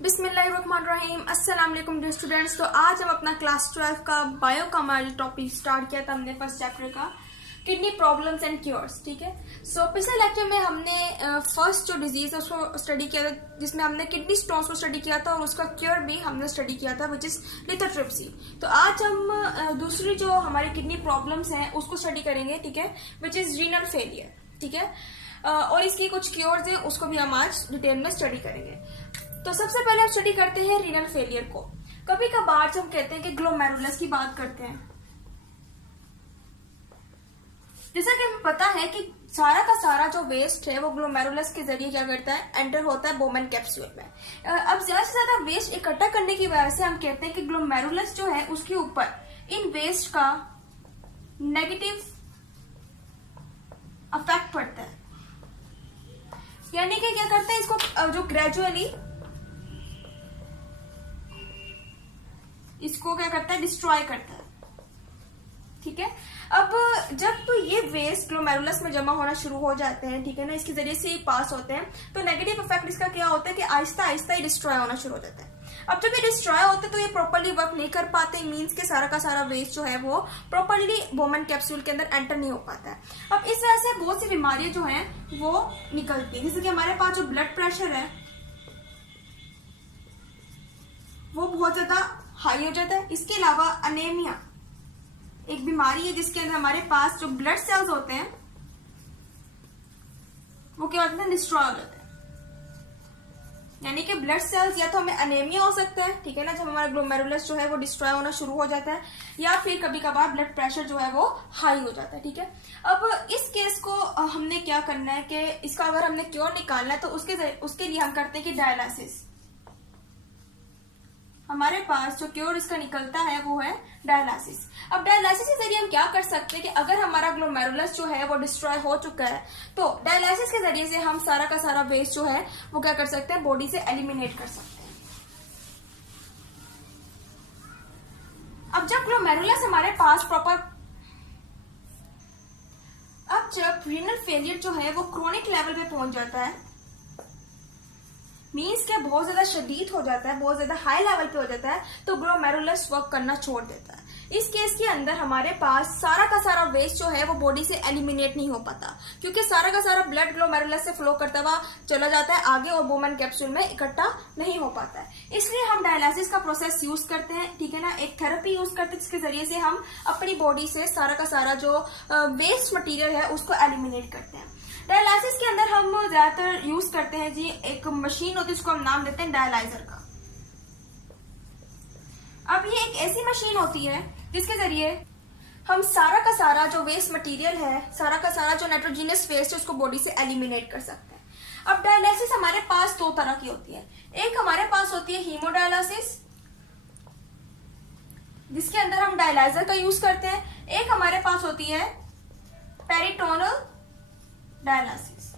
बिस्मिल्लाहिर्रहमानिर्रहीम। अस्सलाम वालेकुम डियर स्टूडेंट्स। तो आज हम अपना क्लास 12 का बायो का हमारा टॉपिक स्टार्ट किया था हमने फर्स्ट चैप्टर का किडनी प्रॉब्लम्स एंड क्योर्स। ठीक है, सो पिछले लेक्चर में हमने फर्स्ट जो डिजीज है उसको स्टडी किया था, जिसमें हमने किडनी स्टोन्स को स्टडी किया था और उसका क्योर भी हमने स्टडी किया था, विच इज लिथोट्रिप्सी। तो आज हम दूसरी जो हमारी किडनी प्रॉब्लम्स हैं उसको स्टडी करेंगे, ठीक है, विच इज रीनल फेलियर। ठीक है, और इसकी कुछ क्योर्स हैं उसको भी हम आज डिटेल में स्टडी करेंगे। तो सबसे पहले हम स्टडी करते हैं रीनल फेलियर को। कभी कभार जब हम कहते हैं कि ग्लोमेरुलस की बात करते हैं, जैसा कि हमें पता है कि सारा का सारा जो वेस्ट है वो ग्लोमेरुलस के जरिए क्या करता है, एंटर होता है बोमेन कैप्सूल में। अब ज्यादा से ज्यादा वेस्ट इकट्ठा करने की वजह से हम कहते हैं कि ग्लोमेरुलस जो है उसके ऊपर इन वेस्ट का नेगेटिव अफेक्ट पड़ता है, यानी कि क्या करते हैं इसको जो ग्रेजुअली इसको क्या करता है, डिस्ट्रॉय करता है। ठीक है, अब जब ये वेस्ट ग्लोमेरुलस में जमा होना शुरू हो जाते हैं, ठीक है ना, इसके जरिए से ही पास होते हैं, तो नेगेटिव इफेक्ट इसका क्या होता है कि आहिस्ता आहिस्ता ही डिस्ट्रॉय होना शुरू हो जाता है। अब जब ये डिस्ट्रॉय होते हैं तो ये प्रॉपर्ली वर्क नहीं कर पाते, मींस के सारा का सारा वेस्ट जो है वो प्रॉपर्ली बोमेन कैप्सूल के अंदर एंटर नहीं हो पाता है। अब इस वजह से बहुत सी बीमारियां जो है वो निकलती है, जैसे कि हमारे पास जो ब्लड प्रेशर है वो बहुत ज्यादा हाई हो जाता है। इसके अलावा अनेमिया एक बीमारी है जिसके अंदर हमारे पास जो ब्लड सेल्स होते हैं वो क्या होते हैं, डिस्ट्रॉय हो जाते हैं। यानी कि ब्लड सेल्स या तो हमें अनेमिया हो सकता है, ठीक है ना, जब हमारा ग्लोमेरुलस जो है वो डिस्ट्रॉय होना शुरू हो जाता है, या फिर कभी कभार ब्लड प्रेशर जो है वो हाई हो जाता है। ठीक है, अब इस केस को हमने क्या करना है कि इसका अगर हमने क्योर निकालना है तो उसके लिए हम करते हैं कि डायलिसिस। हमारे पास जो क्योर इसका निकलता है वो है डायलिसिस। अब डायलिसिस के जरिए हम क्या कर सकते हैं कि अगर हमारा ग्लोमेरुलस जो है वो डिस्ट्रॉय हो चुका है तो डायलिसिस के जरिए से हम सारा का सारा वेस्ट जो है वो क्या कर सकते हैं, बॉडी से एलिमिनेट कर सकते हैं। अब जब ग्लोमेरुलस हमारे पास अब जब रीनल फेलियर जो है वो क्रोनिक लेवल पे पहुंच जाता है, मीन्स क्या बहुत ज्यादा शदीद हो जाता है, बहुत ज्यादा हाई लेवल पे हो जाता है, तो ग्लोमेरुलस वर्क करना छोड़ देता है। इस केस के अंदर हमारे पास सारा का सारा वेस्ट जो है वो बॉडी से एलिमिनेट नहीं हो पाता, क्योंकि सारा का सारा ब्लड ग्लोमेरुलस से फ्लो करता हुआ चला जाता है आगे और बोमेन कैप्सूल में इकट्ठा नहीं हो पाता है। इसलिए हम डायलिसिस का प्रोसेस यूज करते हैं, ठीक है ना, एक थेरेपी यूज करते हैं जिसके जरिए से हम अपनी बॉडी से सारा का सारा जो वेस्ट मटीरियल है उसको एलिमिनेट करते हैं। डायलिसिस के अंदर हम ज्यादातर यूज करते हैं जी एक मशीन होती है जिसको हम नाम देते हैं डायलाइजर का। अब ये एक ऐसी मशीन होती है जिसके जरिए हम सारा का सारा जो वेस्ट मटेरियल है, सारा का सारा जो नाइट्रोजीनियस वेस्ट है उसको बॉडी से एलिमिनेट कर सकते हैं। अब डायलिसिस हमारे पास दो तरह की होती है। एक हमारे पास होती है हीमोडायलिसिस जिसके अंदर हम डायलाइजर का यूज करते हैं। एक हमारे पास होती है पेरिटोनल डायलिसिस।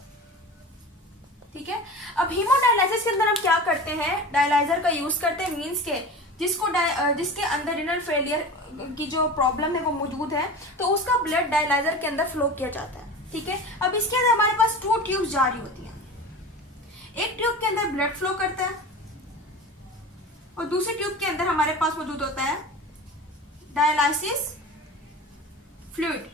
ठीक है, अब हीमोडायलिसिस के अंदर हम क्या करते हैं, डायलाइजर का यूज करते हैं, मींस के जिसके अंदर रीनल फेलियर की जो प्रॉब्लम है वो मौजूद है तो उसका ब्लड डायलाइजर के अंदर फ्लो किया जाता है। ठीक है, अब इसके अंदर हमारे पास टू ट्यूब जारी होती है। एक ट्यूब के अंदर ब्लड फ्लो करता है और दूसरे ट्यूब के अंदर हमारे पास मौजूद होता है डायलाइसिस फ्लूइड।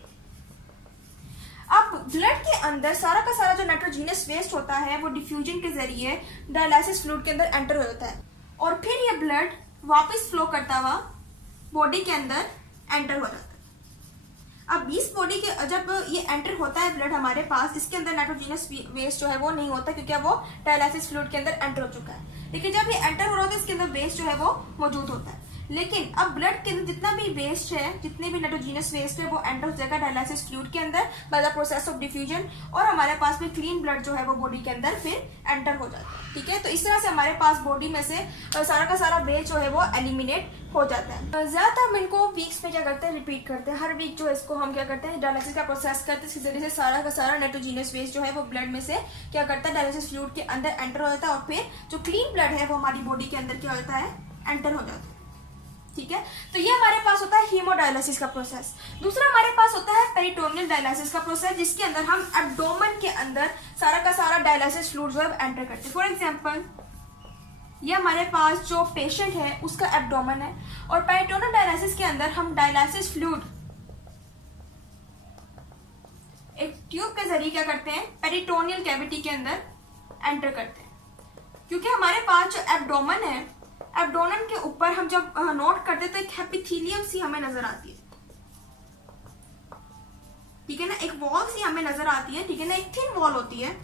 अब ब्लड के अंदर सारा का सारा जो नाइट्रोजीनियस वेस्ट होता है वो डिफ्यूजन के जरिए डायलिसिस फ्लूइड के अंदर एंटर हो जाता है और फिर ये ब्लड वापस फ्लो करता हुआ बॉडी के अंदर एंटर हो जाता है। अब इस बॉडी के जब ये एंटर होता है ब्लड हमारे पास, इसके अंदर नाइट्रोजीनियस वेस्ट जो है वो नहीं होता क्योंकि वो डायलिसिस फ्लूइड के अंदर एंटर हो चुका है। लेकिन जब ये एंटर हो रहा होता है इसके अंदर वेस्ट जो है वो मौजूद होता है। लेकिन अब ब्लड के अंदर जितना भी वेस्ट है, जितने भी नाइट्रोजीनियस वेस्ट है वो एंटर हो जाएगा डायलिसिस फ्लूइड के अंदर by the process of diffusion और हमारे पास में क्लीन ब्लड जो है वो बॉडी के अंदर फिर एंटर हो जाता है। ठीक है, तो इस तरह से हमारे पास बॉडी में से सारा का सारा वेस्ट जो है वो एलिमिनेट हो जाता है। ज्यादातर हम इनको वीक्स में क्या करते हैं, रिपीट करते हैं। हर वीक जो है इसको हम क्या करते हैं, डायलिसिस का प्रोसेस करते हैं, इसके जरिए से सारा का सारा नाइट्रोजीनियस वेस्ट जो है वो ब्लड में से क्या करता है, डायलिसिस फ्लूइड के अंदर एंटर हो जाता है और फिर जो क्लीन ब्लड है वो हमारी बॉडी के अंदर क्या होता है, एंटर हो जाता है। ठीक है, तो ये हमारे पास होता है हीमोडायलिसिस का प्रोसेस। दूसरा हमारे पास होता है पेरिटोनियल डायलिसिस का प्रोसेस, जिसके अंदर हम एब्डोमेन के अंदर सारा का सारा डायलिसिस फ्लूइड जो है एंटर करते हैं। फॉर एग्जांपल ये हमारे पास जो पेशेंट है उसका एब्डोमेन है, और पेरिटोनल डायलिसिस के अंदर हम डायलिसिस फ्लूइड एक ट्यूब के जरिए क्या करते हैं, पेरिटोनियल कैविटी के अंदर एंटर करते हैं। क्योंकि हमारे पास जो एब्डोमेन है, एब्डोमेन के ऊपर हम जब नोट करते हैं तो एक एपिथेलियम सी हमें नजर आती है, ठीक है ना, एक वॉल सी हमें नजर आती है, ठीक है ना, एक थिन वॉल होती है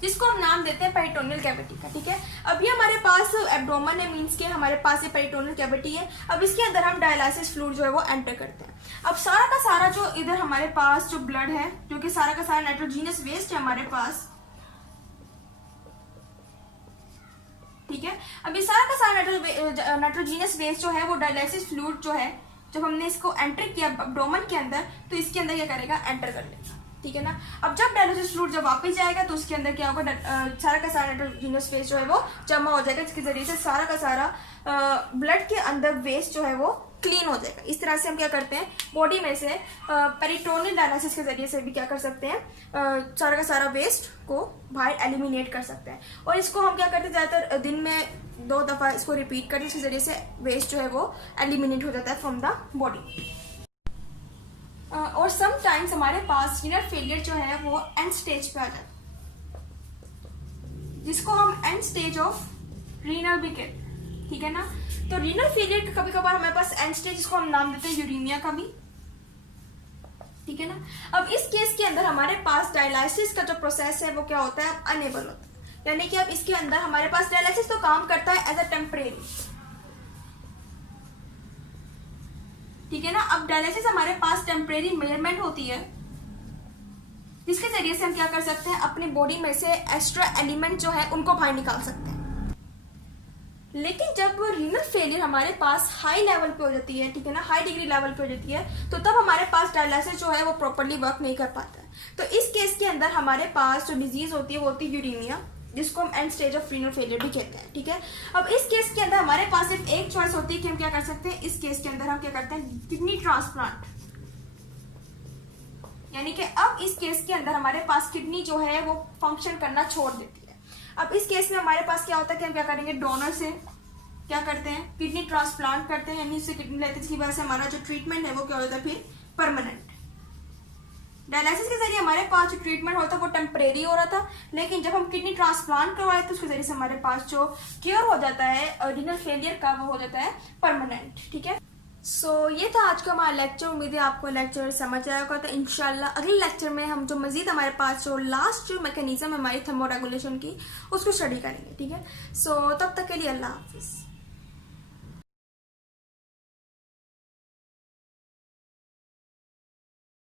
जिसको हम नाम देते हैं पेरिटोनियल कैविटी का, ठीक है। अभी हमारे पास एब्डोमेन है, मींस के हमारे पास ये पेरिटोनियल कैविटी है। अब इसके अंदर हम डायलिसिस फ्लूइड जो है वो एंटर करते हैं। अब सारा का सारा जो इधर हमारे पास जो ब्लड है, जो कि सारा का सारा नाइट्रोजीनियस वेस्ट है हमारे पास, ठीक है। अभी सारा का सारा नाइट्रोजीनियस वेस्ट जो है वो डायलिसिस फ्लूइड जो है, जब हमने इसको एंटर किया एब्डोमेन के अंदर, तो इसके अंदर क्या करेगा, एंटर कर लेगा, ठीक है ना। अब जब डायलिसिस फ्लूइड जब वापस जाएगा तो उसके अंदर क्या होगा, सारा का सारा नाइट्रोजीनियस वेस्ट जो है वो जमा हो जाएगा, जिसके जरिए से सारा का सारा ब्लड के अंदर वेस्ट जो है वो क्लीन हो जाएगा। इस तरह से हम क्या करते हैं, बॉडी में से पेरिटोनियल डायलिसिस के जरिए से भी क्या कर सकते हैं, सारा का सारा वेस्ट को बाहर एलिमिनेट कर सकते हैं। और इसको हम क्या करते हैं, ज्यादातर दिन में 2 दफा इसको रिपीट करते हैं, इसके जरिए से वेस्ट जो है वो एलिमिनेट हो जाता है फ्रॉम द बॉडी। और समटाइम्स हमारे पास रीनल फेलियर जो है वो एंड स्टेज पे आ जाता है, जिसको हम एंड स्टेज ऑफ रीनल भी कहते हैं, ठीक है ना। तो रीनल फेलियर का कभी कभार हमारे पास एंड स्टेज, जिसको हम नाम देते हैं यूरीमिया का भी, ठीक है ना। अब इस केस के अंदर हमारे पास डायलिसिस का जो प्रोसेस है वो क्या होता है, अनेबल होता है, यानी कि अब इसके अंदर हमारे पास डायलिसिस तो काम करता है एज अ टेम्परेरी, ठीक है ना। अब डायलिसिस हमारे पास टेम्परेरी मेजरमेंट होती है, जिसके जरिए से हम क्या कर सकते हैं, अपनी बॉडी में से एक्स्ट्रा एलिमेंट जो है उनको बाहर निकाल सकते हैं। लेकिन जब रीनल फेलियर हमारे पास हाई लेवल पे हो जाती है, ठीक है ना, हाई डिग्री लेवल पे हो जाती है, तो तब हमारे पास डायलिसिस जो है वो प्रॉपर्ली वर्क नहीं कर पाता है। तो इस केस के अंदर हमारे पास जो डिजीज होती है वो होती है यूरीमिया, जिसको हम and stage of renal failure भी कहते हैं, ठीक है। अब इस केस के अंदर हमारे पास सिर्फ एक चॉइस होती है कि हम क्या कर सकते हैं, इस केस के अंदर हम क्या करते हैं, किडनी ट्रांसप्लांट, यानी कि अब इस केस के अंदर हमारे पास किडनी जो है वो फंक्शन करना छोड़ देती है। अब इस केस में हमारे पास क्या होता है कि हम क्या करेंगे, डोनर से क्या करते हैं, किडनी ट्रांसप्लांट करते हैं, यानी से किडनी लेते हैं, जिसकी वजह से हमारा जो ट्रीटमेंट है वो क्या होता है, फिर परमानेंट। डायलिसिस के जरिए हमारे पास जो ट्रीटमेंट होता है वो टेम्परेरी हो रहा था, लेकिन जब हम किडनी ट्रांसप्लांट करवाए तो उसके जरिए से हमारे पास जो क्योर हो जाता है रीनल फेलियर का, वो हो जाता है परमानेंट, ठीक है। सो ये था आज का हमारा लेक्चर। उम्मीद है आपको लेक्चर समझ आया होगा। तो इंशाल्लाह अगले लेक्चर में हम जो मजीद हमारे पास जो लास्ट जो मैकेनिज्म है हमारी थर्मोरेगुलेशन की, उसको स्टडी करेंगे, ठीक है। सो तब तक के लिए अल्लाह हाफिज।